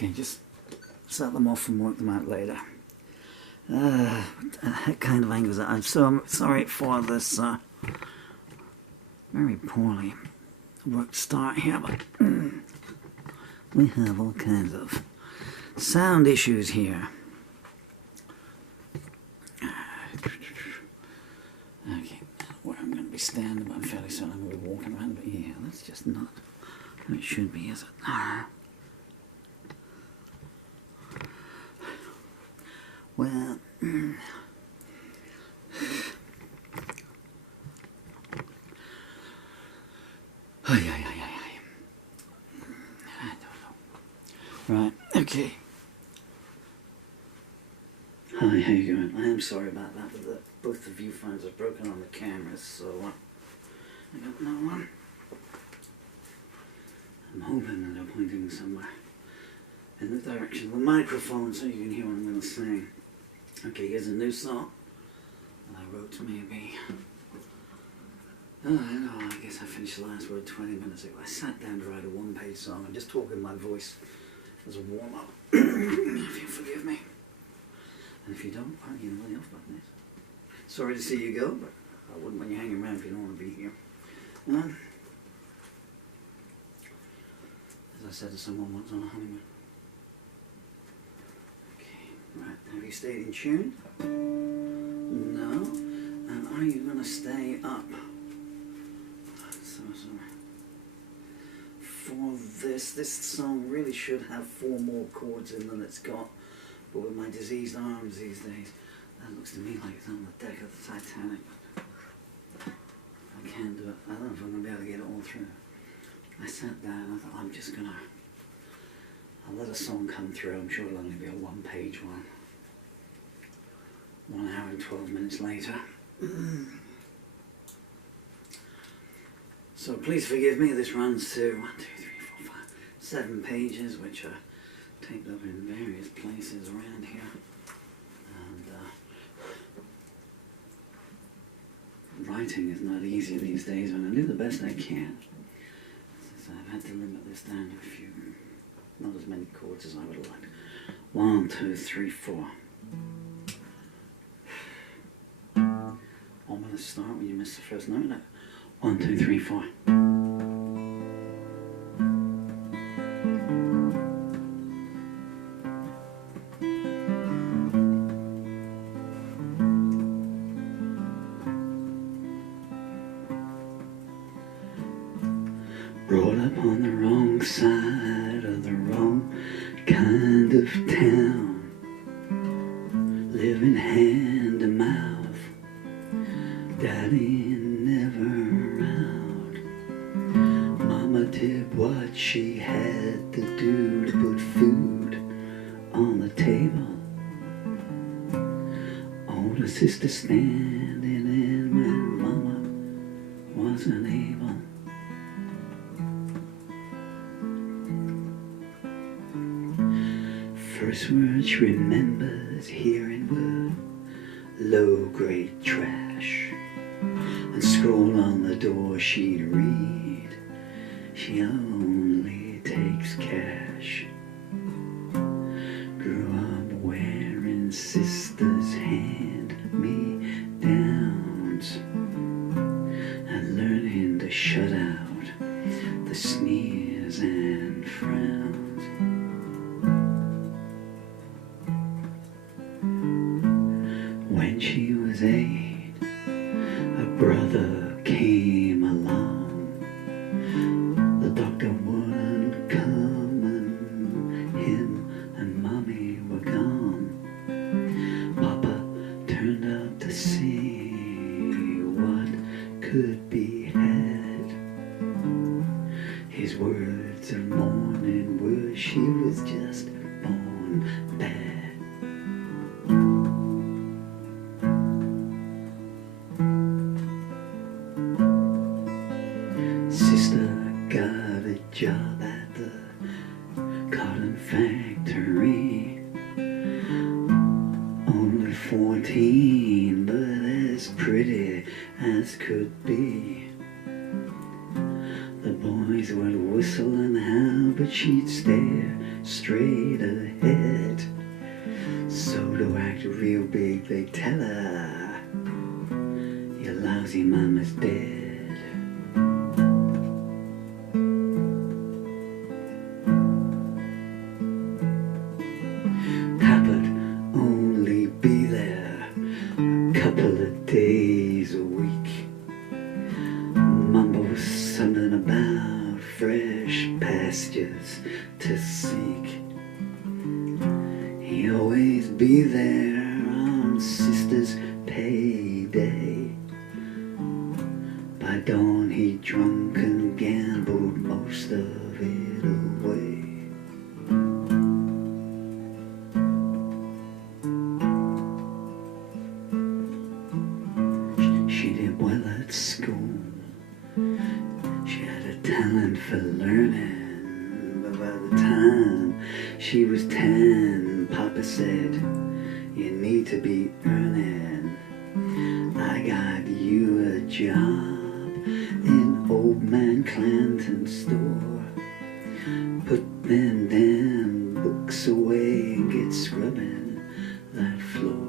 Okay, just set them off and work them out later. What kind of anger is that? I'm so sorry for this very poorly worked start here, but we have all kinds of sound issues here. Okay, where I'm going to be standing, I'm fairly certain I'm going to be walking around, but yeah, that's just not how it should be, is it? Well, I don't know. Right, okay. Hi, how you doing? I am sorry about that, but both the viewfinders are broken on the cameras, so I got no one. I'm hoping that they're pointing somewhere in the direction of the microphone so you can hear what I'm going to say. Okay, here's a new song that I wrote maybe, I don't know, I guess I finished the last word 20 minutes ago. I sat down to write a one-page song. I'm just talking my voice as a warm-up, if you forgive me. And if you don't, well, you know where the off button is. Sorry to see you go, but I wouldn't want you hanging around if you don't want to be here. As I said to someone once on a honeymoon. Right, have you stayed in tune? No. And are you going to stay up? So, for this song really should have 4 more chords in than it's got. But with my diseased arms these days, that looks to me like it's on the deck of the Titanic. But I can't do it. I don't know if I'm going to be able to get it all through. I sat down and I thought, I'm just going to... I'll let a song come through. I'm sure it'll only be a one-page one. 1 hour and 12 minutes later. So please forgive me. This runs to 1, 2, 3, 4, 5, 7 pages, which are taped up in various places around here. And writing is not easy these days, and I do the best I can. So I've had to limit this down to a few. Not as many chords as I would have liked. 1, 2, 3, 4. I'm going to start when you miss the first note. 1, 2, 3, 4. Brought up on the wrong side of the wrong kind of town, living hand to mouth, daddy never around. Mama did what she had to do to put food on the table. Older sister standing in when mama wasn't able. First words she remembers hearing were low-grade trash, and scroll on the door she'd read, she only takes cash. Grew up wearing sister's hand-me-downs and learning to shut out the sneers and frowns. When she was 8, a brother came along. The doctor wouldn't come and him and mommy were gone. Papa turned out to see what could be had. His words of mourning were she was just born bad. Got a job at the cotton factory. Only 14, but as pretty as could be. The boys would whistle and howl, but she'd stare straight ahead. So to act real big, they tell her, your lousy mama's dead. Papa'd only be there a couple of days a week. Mumbles something about fresh pastures to seek. He'd always be there on sister's payday. By dawn he drunk and gambled most of it away. She did well at school. She had a talent for learning, but by the time she was 10, Papa said, you need to be earning. I got you a job in Old Man Clanton's store. Put them damn books away and get scrubbing that floor.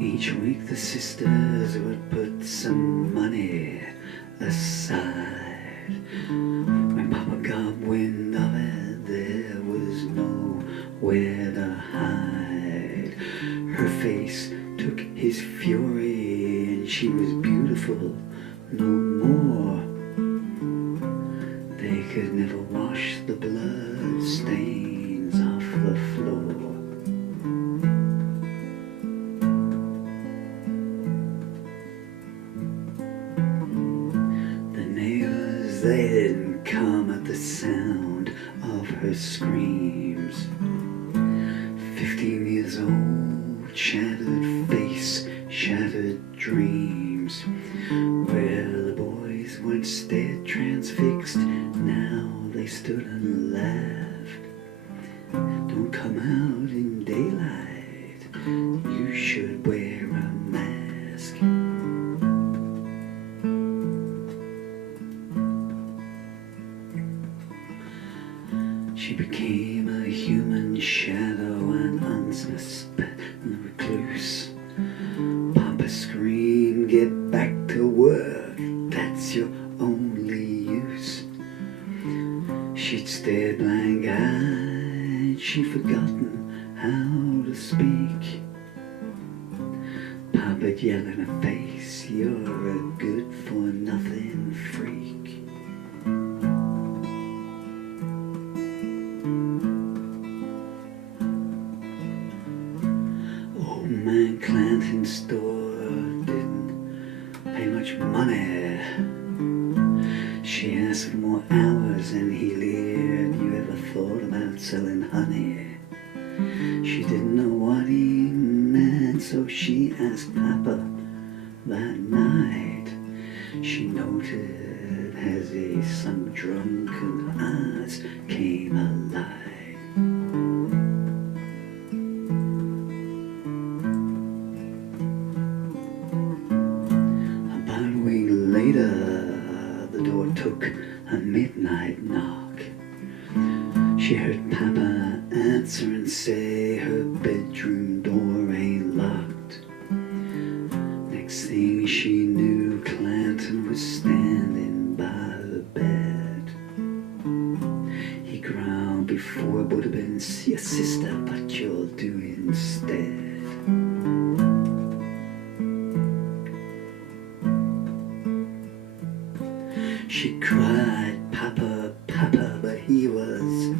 Each week the sisters would put some money aside. When Papa got wind of it, there was nowhere to hide. Her face took his fury, and she was beautiful no more. They could never wash the blood stains off the floor. They didn't come at the sound of her screams. 15 years old, shattered face, shattered dreams. Where the boys once stared transfixed, now they stood and laughed. Don't come out in daylight, you should wear a mask. She became a human shadow, an unsuspecting recluse. Papa screamed, get back to work, that's your only use. She'd stared blank-eyed, she'd forgotten how to speak. Papa'd yell in her face, you're a good-for-nothing freak. Man Clanton's store didn't pay much money. She asked for more hours and he leered, you ever thought about selling honey? She didn't know what he meant, so she asked Papa that night. She noted as he sunk drunken eyes came alive. Later, the door took a midnight knock. She heard Papa answer and say her bedroom door ain't locked. Next thing she knew, Clanton was standing by the bed. He growled before it would have been your sister, but you'll do instead. She cried, Papa, Papa, but he was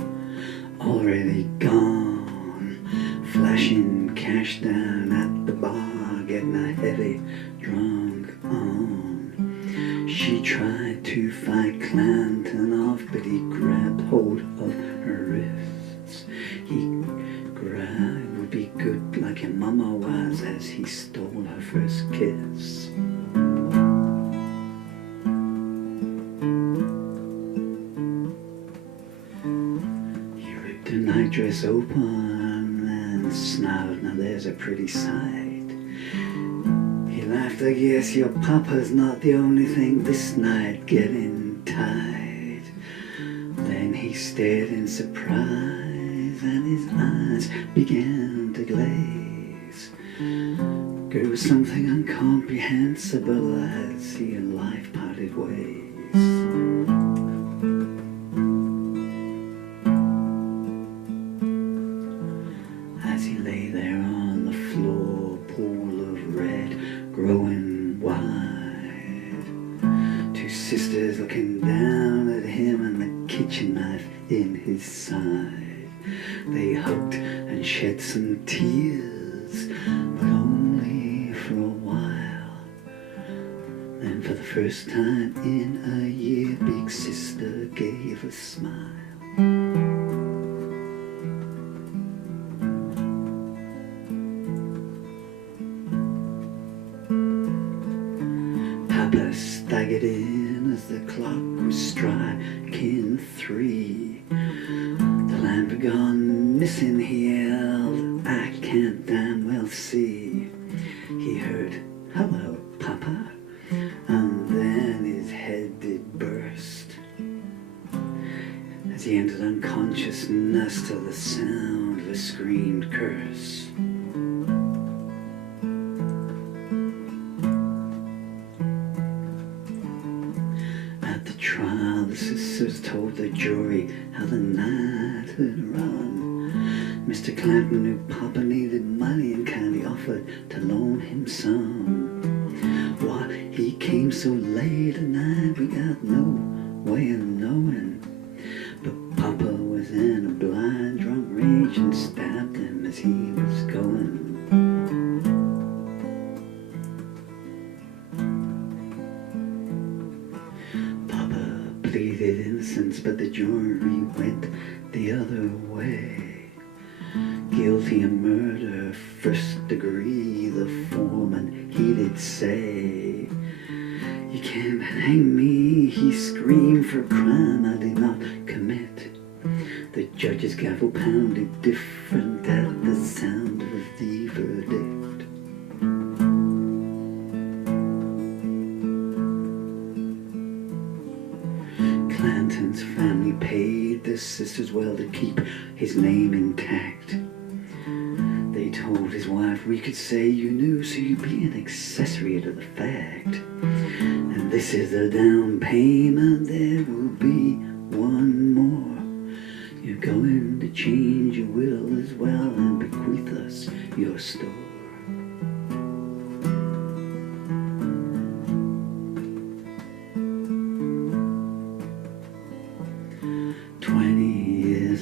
already gone, flashing cash down at the bar, getting a heavy drunk on. She tried to fight Clanton off, but he grabbed hold of her wrists. He cried, would be good like your mama was, as he stole her first kiss. The nightdress open and snarled, now there's a pretty sight. He laughed laughed. I guess your papa's not the only thing this night getting tied. Then he stared in surprise and his eyes began to glaze. Grew something incomprehensible as he and life parted ways. As he lay there on the floor, pool of red growing wide, two sisters looking down at him and the kitchen knife in his side. They hugged and shed some tears, but only for a while. Then for the first time in a year, big sister gave a smile. Papa staggered in as the clock was striking 3. The lamp had gone missing, he yelled, I can't damn well see. He heard, hello, Papa, and then his head did burst as he entered unconsciousness to the sound of a screamed curse. Trial, the sisters told the jury how the night had run. Mr. Clanton knew Papa needed money and kindly offered to loan him some. Why he came so late at night, we got no way of knowing. But Papa was in a blind drunk rage and stabbed him as he was going. Pleaded innocence, but the jury went the other way. Guilty of murder, 1st degree, the foreman, he did say. You can't hang me, he screamed, for a crime I did not commit. The judge's gavel pounded different at the sound of the verdict. Clanton's family paid the sisters well to keep his name intact. They told his wife, we could say you knew, so you'd be an accessory to the fact. And this is the down payment, there will be one more. You're going to change your will as well and bequeath us your store.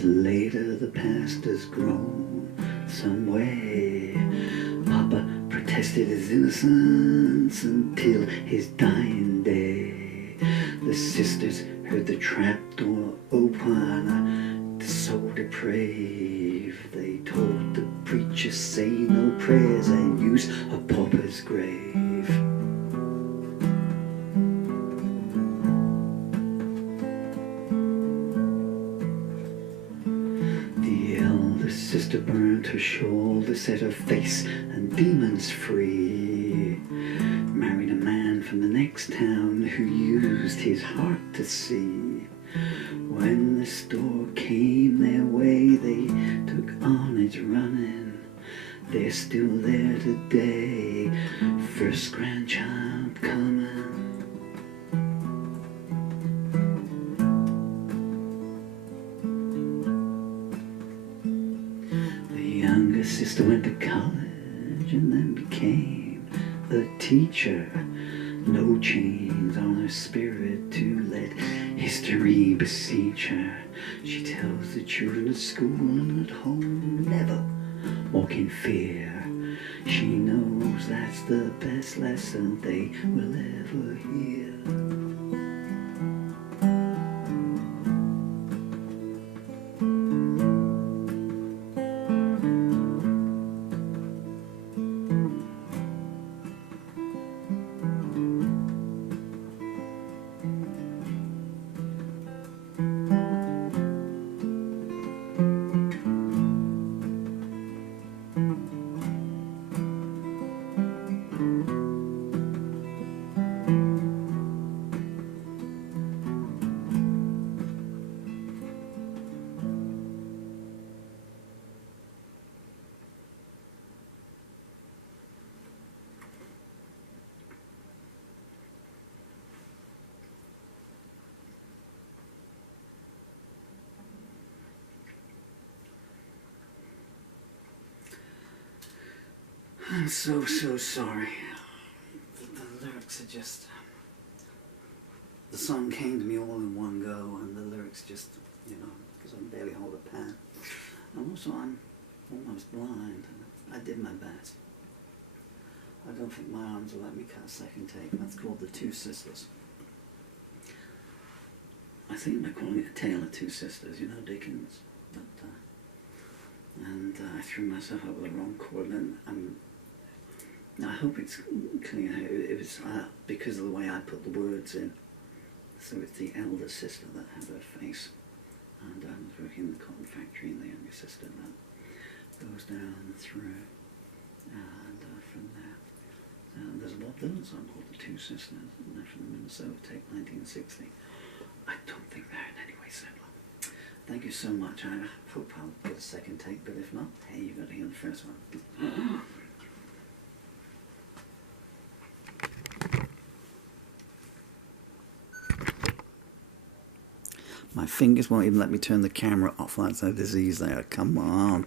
Later the past has grown some way. Papa protested his innocence until his dying day. The sisters heard the trap door open, so depraved. They told the preacher, say no prayers and use a pauper's grave. Sister burned her shawl to set her face and demons free. Married a man from the next town who used his heart to see. When the store came their way, they took on its running. They're still there today, first grandchild coming. Sister went to college and then became a teacher. No chains on her spirit to let history beseech her. She tells the children at school and at home, never walk in fear. She knows that's the best lesson they will ever hear. I'm so sorry. The lyrics are just... The song came to me all in one go, and the lyrics just, you know, because I can barely hold a pen. And also I'm almost blind, and I did my best. I don't think my arms will let me cut a second take. That's called The Two Sisters. I think they're calling it A Tale of Two Sisters, you know, Dickens. But, I threw myself up with the wrong chord, and I hope it's clear. It was because of the way I put the words in. So it's the elder sister that had her face, and I was working in the cotton factory, and the younger sister that goes down through, and from there. There's a Bob Dylan song called The Two Sisters, and they're from the Minnesota tape, 1960. I don't think they're in any way similar. Thank you so much. I hope I'll get a second take, but if not, hey, you got to hear the first one. My fingers won't even let me turn the camera off. That's a disease there. Come on.